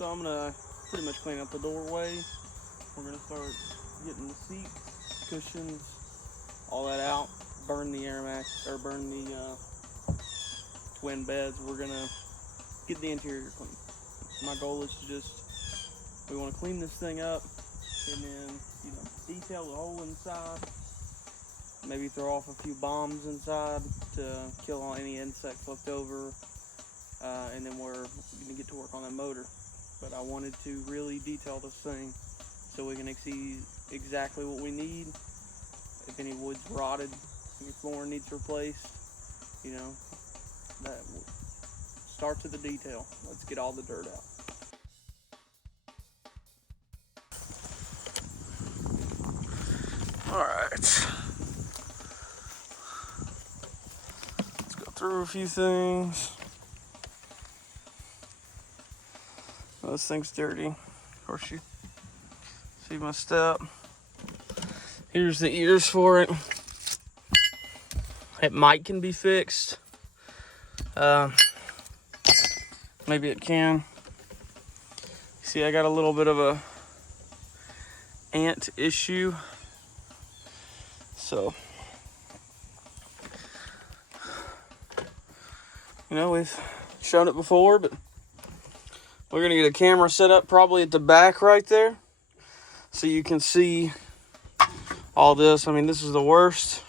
So I'm gonna pretty much clean up the doorway. We're gonna start getting the seats, cushions, all that out. Burn the air mat or burn the twin beds. We're gonna get the interior clean. My goal is to we want to clean this thing up and then detail the whole inside. Maybe throw off a few bombs inside to kill all any insects left over, and then we're gonna get to work on that motor. But I wanted to really detail this thing so we can see exactly what we need. If any wood's rotted, any flooring needs replaced, that start to the detail. Let's get all the dirt out. All right, let's go through a few things. Oh, this thing's dirty. Of course, you see my step. Here's the ears for it. It might can be fixed. Maybe it can. See, I got a little bit of a ant issue. So, we've shown it before, but we're gonna get a camera set up probably at the back right there so you can see all this. I mean, this is the worst.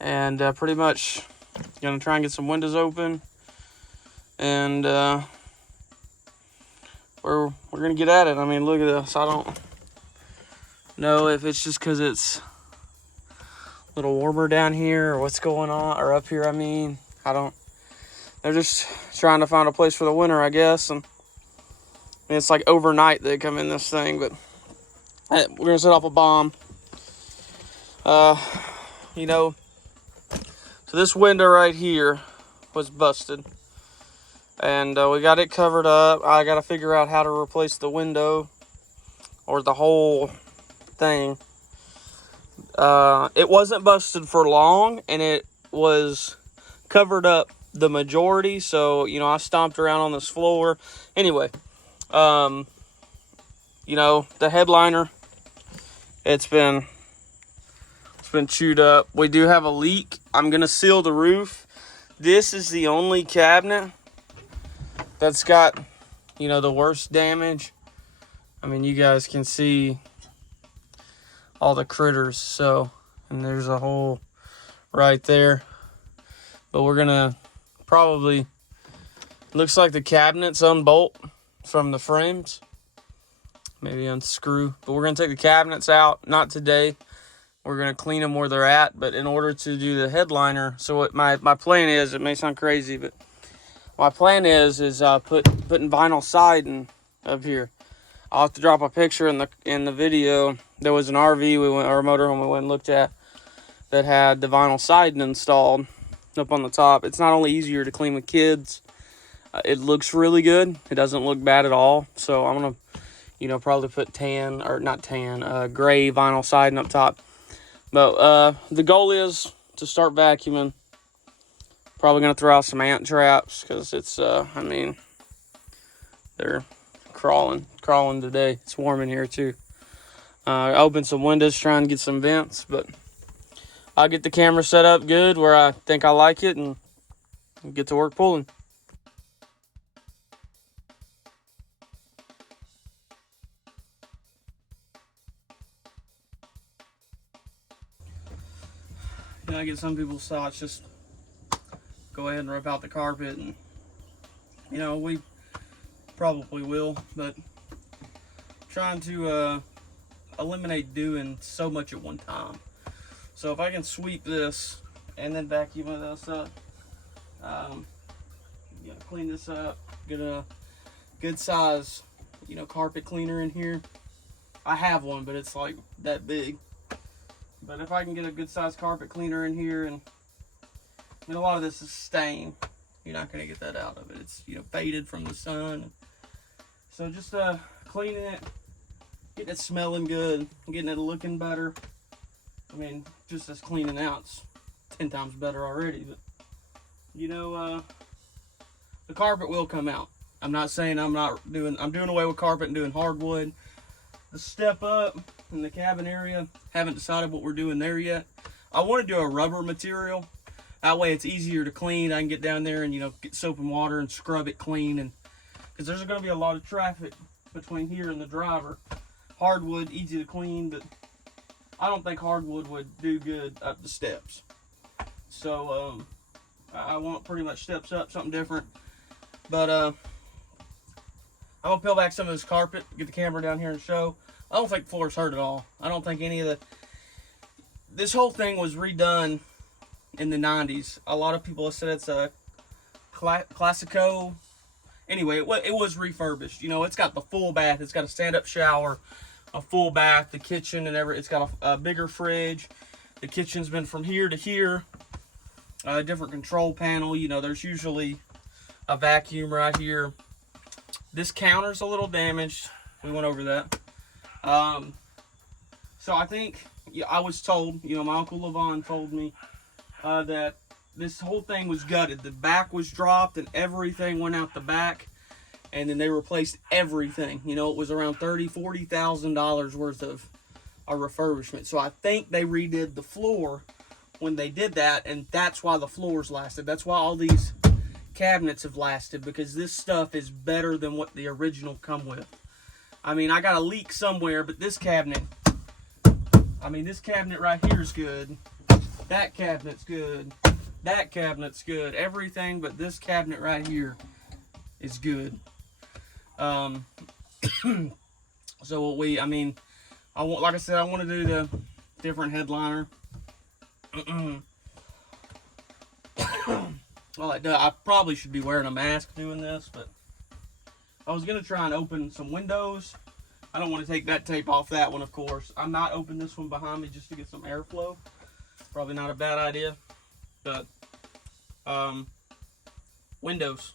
And pretty much gonna try and get some windows open. And we're gonna get at it. I mean, look at this. I don't know if it's just because it's a little warmer down here or what's going on, or up here. I mean, they're just trying to find a place for the winter, I guess. And it's like overnight they come in this thing. But we're gonna set off a bomb. So this window right here was busted. And we got it covered up. I got to figure out how to replace the window or the whole thing. It wasn't busted for long, and it was covered up the majority. So, I stomped around on this floor. Anyway, the headliner, it's been chewed up. We do have a leak. I'm going to seal the roof. This is the only cabinet that's got, the worst damage. I mean, you guys can see all the critters. So, and there's a hole right there. But we're going to probably, looks like the cabinets unbolt from the frames. Maybe unscrew. But we're going to take the cabinets out. Not today. We're going to clean them where they're at. But in order to do the headliner, so what my plan is, it may sound crazy, but my plan is putting vinyl siding up here. I'll have to drop a picture in the video. There was an RV or a motorhome we went and looked at that had the vinyl siding installed up on the top. It's not only easier to clean with kids, it looks really good. It doesn't look bad at all. So I'm gonna, probably put gray vinyl siding up top. But the goal is to start vacuuming. Probably going to throw out some ant traps because it's, they're crawling today. It's warm in here too. I opened some windows trying to get some vents, but I'll get the camera set up good where I think I like it and get to work pulling. I get some people's thoughts, just go ahead and rip out the carpet, and we probably will, but trying to eliminate doing so much at one time. So if I can sweep this and then vacuum this up, clean this up, get a good size carpet cleaner in here. I have one, but it's like that big. But if I can get a good size carpet cleaner in here, and a lot of this is stain, you're not going to get that out of it. It's faded from the sun. So just cleaning it, getting it smelling good, getting it looking better. I mean, just as cleaning out's 10 times better already. But the carpet will come out. I'm not saying I'm doing away with carpet and doing hardwood. The step up in the cabin area, haven't decided what we're doing there yet. I want to do a rubber material. That way it's easier to clean. I can get down there and, you know, get soap and water and scrub it clean. And because there's going to be a lot of traffic between here and the driver. Hardwood, easy to clean, but I don't think hardwood would do good up the steps. So I want pretty much steps up, something different. But I'm gonna peel back some of this carpet, get the camera down here and show. I don't think the floor's hurt at all. I don't think any of the... This whole thing was redone in the 90s. A lot of people have said it's a Classico. Anyway, it was refurbished. You know, it's got the full bath. It's got a stand-up shower, a full bath, the kitchen, and it's got a bigger fridge. The kitchen's been from here to here. A different control panel. You know, there's usually a vacuum right here. This counter's a little damaged. We went over that. So I think, I was told, you know, my Uncle Levon told me that this whole thing was gutted. The back was dropped and everything went out the back. And then they replaced everything. You know, it was around $30,000, $40,000 worth of a refurbishment. So I think they redid the floor when they did that, and that's why the floors lasted. That's why all these cabinets have lasted, because this stuff is better than what the original come with. I mean, I got a leak somewhere, but this cabinet, I mean, this cabinet right here is good. That cabinet's good. That cabinet's good. Everything but this cabinet right here is good. So I mean, like I said, I want to do the different headliner. Well, I probably should be wearing a mask doing this, but I was going to try and open some windows. I don't want to take that tape off that one, of course. I might open this one behind me just to get some airflow. Probably not a bad idea. But, windows.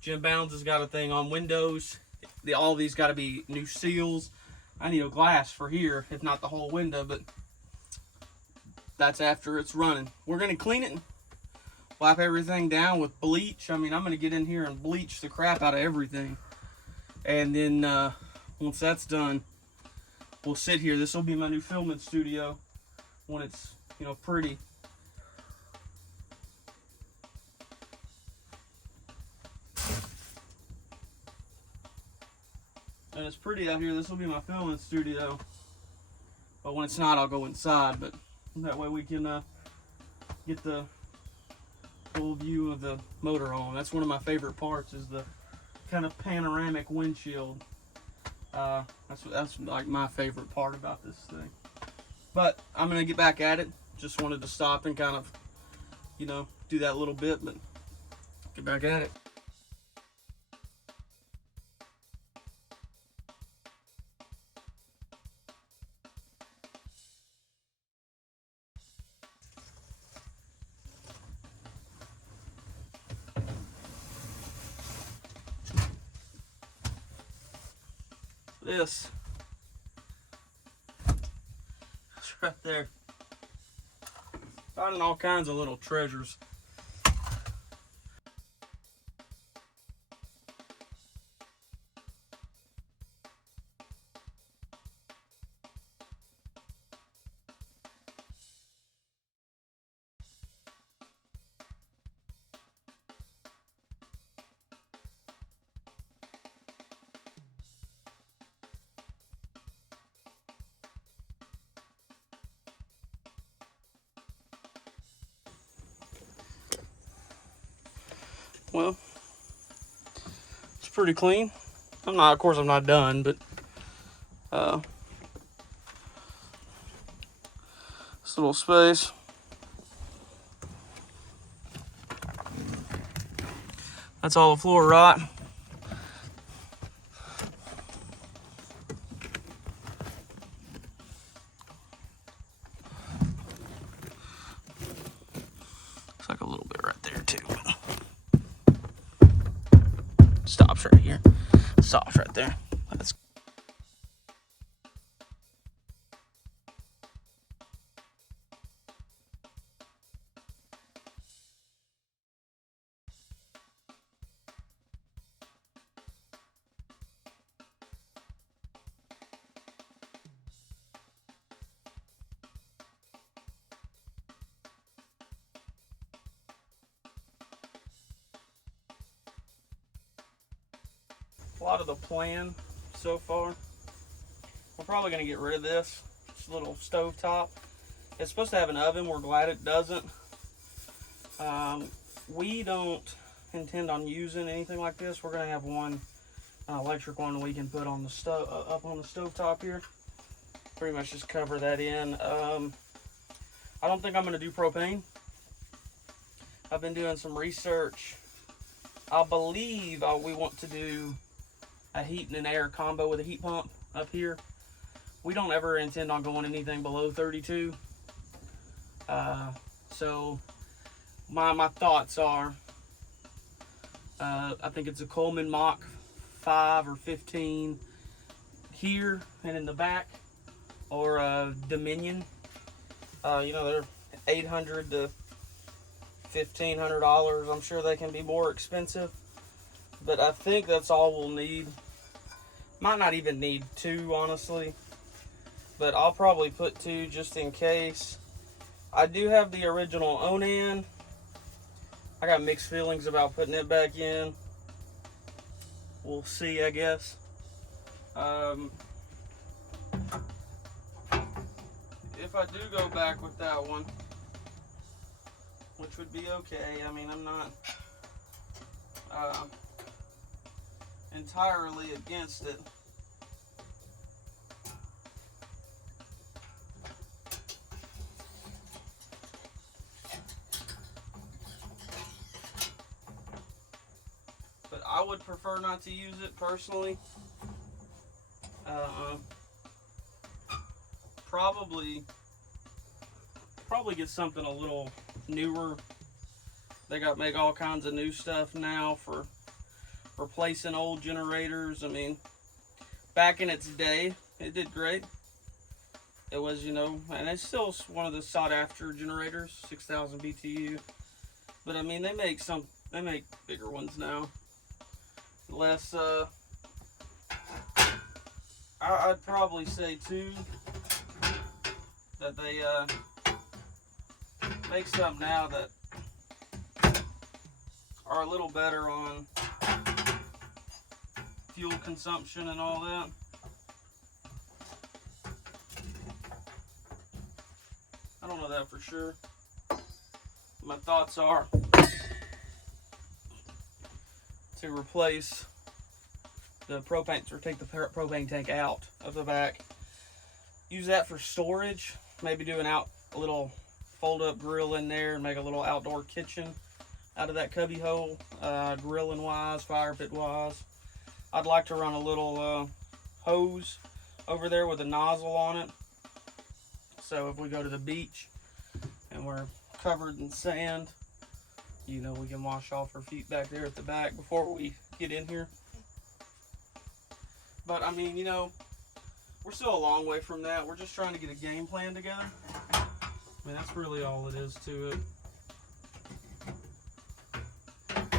Jim Bounds has got a thing on windows. All these got to be new seals. I need a glass for here, if not the whole window, but that's after it's running. We're going to clean it and wipe everything down with bleach. I mean, I'm going to get in here and bleach the crap out of everything. And then once that's done, we'll sit here. This will be my new filming studio when it's, you know, pretty. And it's pretty out here. This will be my filming studio. But when it's not, I'll go inside. But that way we can get the full view of the motor home. That's one of my favorite parts, is the kind of panoramic windshield. That's like my favorite part about this thing. But I'm gonna get back at it. Just wanted to stop and kind of, you know, do that a little bit, but get back at it. This. It's right there. Finding all kinds of little treasures. Well, it's pretty clean. Of course I'm not done, but this little space. That's all the floor rot. Looks like a little bit right there too. Stops right here. Stops right there. That's a lot of the plan so far. We're probably going to get rid of this little stove top. It's supposed to have an oven. We're glad it doesn't. We don't intend on using anything like this. We're going to have one electric one we can put on the stove, up on the stove top here. Pretty much just cover that in. I don't think I'm going to do propane. I've been doing some research. I believe we want to do a heat and an air combo with a heat pump up here. We don't ever intend on going anything below 32. So my thoughts are, I think it's a Coleman Mach 5 or 15 here and in the back, or a Dominion. You know, they're $800 to $1,500. I'm sure they can be more expensive, but I think that's all we'll need. Might not even need two, honestly, but I'll probably put two just in case. I do have the original Onan. I got mixed feelings about putting it back in. We'll see, I guess. If I do go back with that one, which would be okay. I mean, I'm not entirely against it. But I would prefer not to use it personally. Probably get something a little newer. They make all kinds of new stuff now for replacing old generators. I mean, back in its day, it did great. It was, you know, and it's still one of the sought after generators, 6,000 BTU. But I mean, they make bigger ones now. Less, I'd probably say too that they make some now that are a little better on fuel consumption and all that. I don't know that for sure. My thoughts are to replace the propane, or take the propane tank out of the back. Use that for storage. Maybe do a little fold-up grill in there and make a little outdoor kitchen out of that cubby hole, grilling wise, fire pit wise. I'd like to run a little hose over there with a nozzle on it. So if we go to the beach and we're covered in sand, you know, we can wash off our feet back there at the back before we get in here. But I mean, you know, we're still a long way from that. We're just trying to get a game plan together. I mean, that's really all it is to it.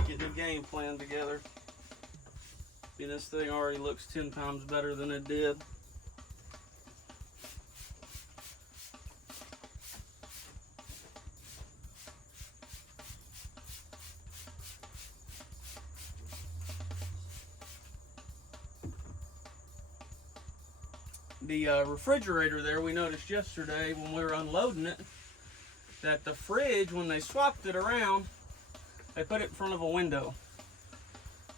Getting a game plan together. I mean, this thing already looks 10 times better than it did. The refrigerator there, we noticed yesterday when we were unloading it that the fridge, when they swapped it around, they put it in front of a window.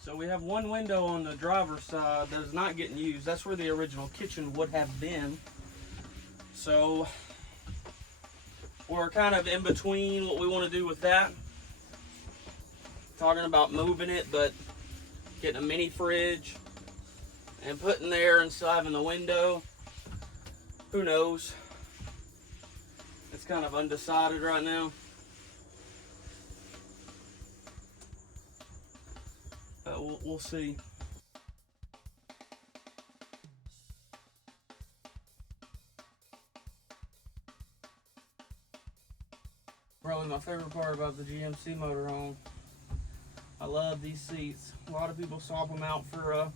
So we have one window on the driver's side that is not getting used. That's where the original kitchen would have been. So we're kind of in between what we want to do with that. Talking about moving it, but getting a mini fridge and putting there and still having the window. Who knows? It's kind of undecided right now. But we'll see. Probably my favorite part about the GMC motorhome. I love these seats. A lot of people swap them out for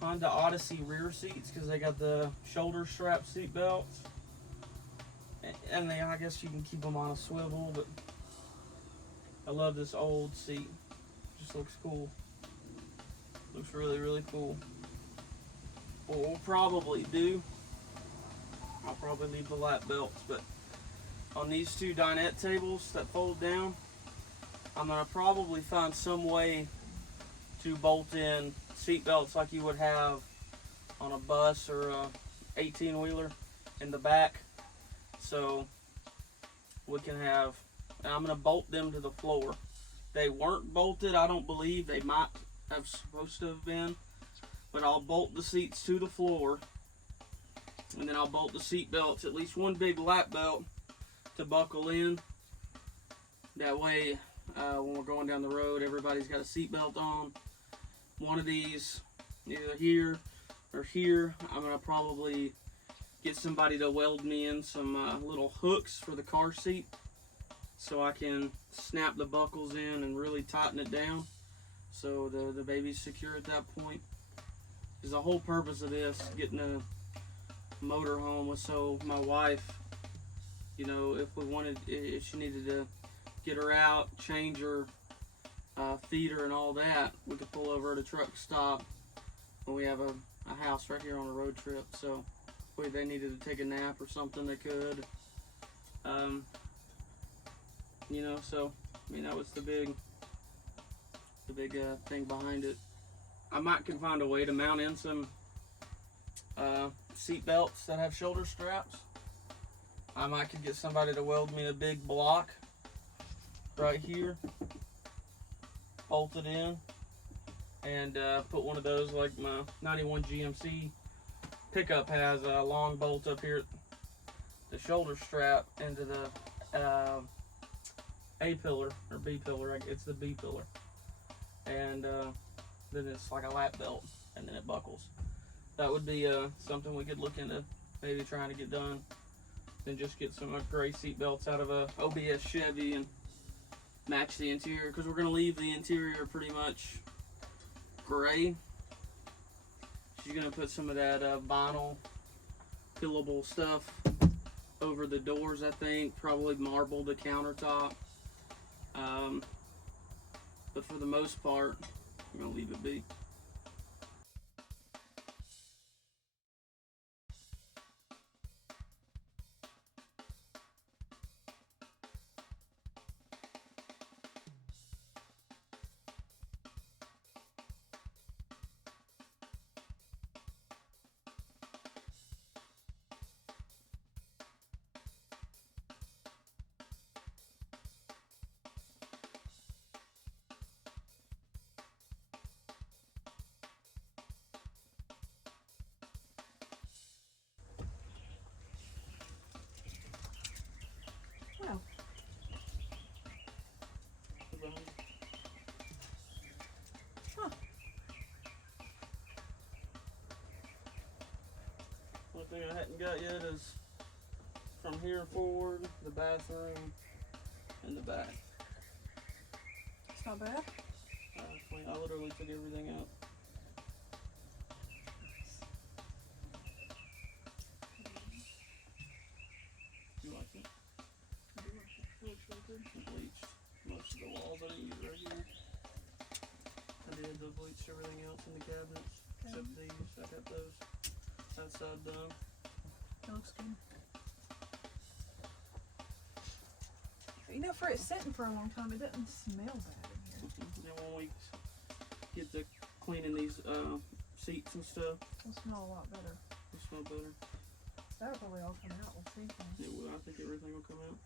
Honda Odyssey rear seats because they got the shoulder strap seat belts, and I guess you can keep them on a swivel. But I love this old seat; just looks cool. Looks really, really cool. What we'll probably do, I'll probably leave the lap belts, but on these two dinette tables that fold down, I'm gonna probably find some way to bolt in seat belts like you would have on a bus or a 18-wheeler in the back, so we can have, and I'm gonna bolt them to the floor. They weren't bolted, I don't believe. They might have supposed to have been, but I'll bolt the seats to the floor, and then I'll bolt the seat belts, at least one big lap belt to buckle in. That way, when we're going down the road, everybody's got a seat belt on. One of these, either here or here, I'm gonna probably get somebody to weld me in some little hooks for the car seat, so I can snap the buckles in and really tighten it down, so the baby's secure at that point. Because the whole purpose of this, getting a motor home, was so my wife, you know, if she needed to get her out, change her, feed her and all that, we could pull over at a truck stop when we have a house right here on a road trip. So if they needed to take a nap or something, they could. You know, so I mean, that was the big thing behind it. I might can find a way to mount in some seat belts that have shoulder straps. I might could get somebody to weld me a big block right here, bolt it in, and put one of those, like my 91 GMC pickup has a long bolt up here at the shoulder strap into the A pillar or B pillar. It's the B pillar, and then it's like a lap belt, and then it buckles. That would be something we could look into, maybe trying to get done. Then just get some gray seat belts out of a OBS Chevy and match the interior, because we're going to leave the interior pretty much gray. She's going to put some of that vinyl pillable stuff over the doors, I think. Probably marble the countertop. But for the most part, I'm going to leave it be. Well, huh. One thing I hadn't got yet is from here forward, the bathroom and the back. It's not bad. I literally took everything out. You like it? I do like it. It looks really good. I bleached most of the walls. I didn't use it right here. I did the bleached everything else in the cabinets, except these. I got those. That side done. It looks good. You know, for it sitting for a long time, it doesn't smell bad in here. Then when we get to cleaning these seats and stuff, It'll smell a lot better. it'll smell better. That'll probably all come out. We'll see. It will. I think everything will come out.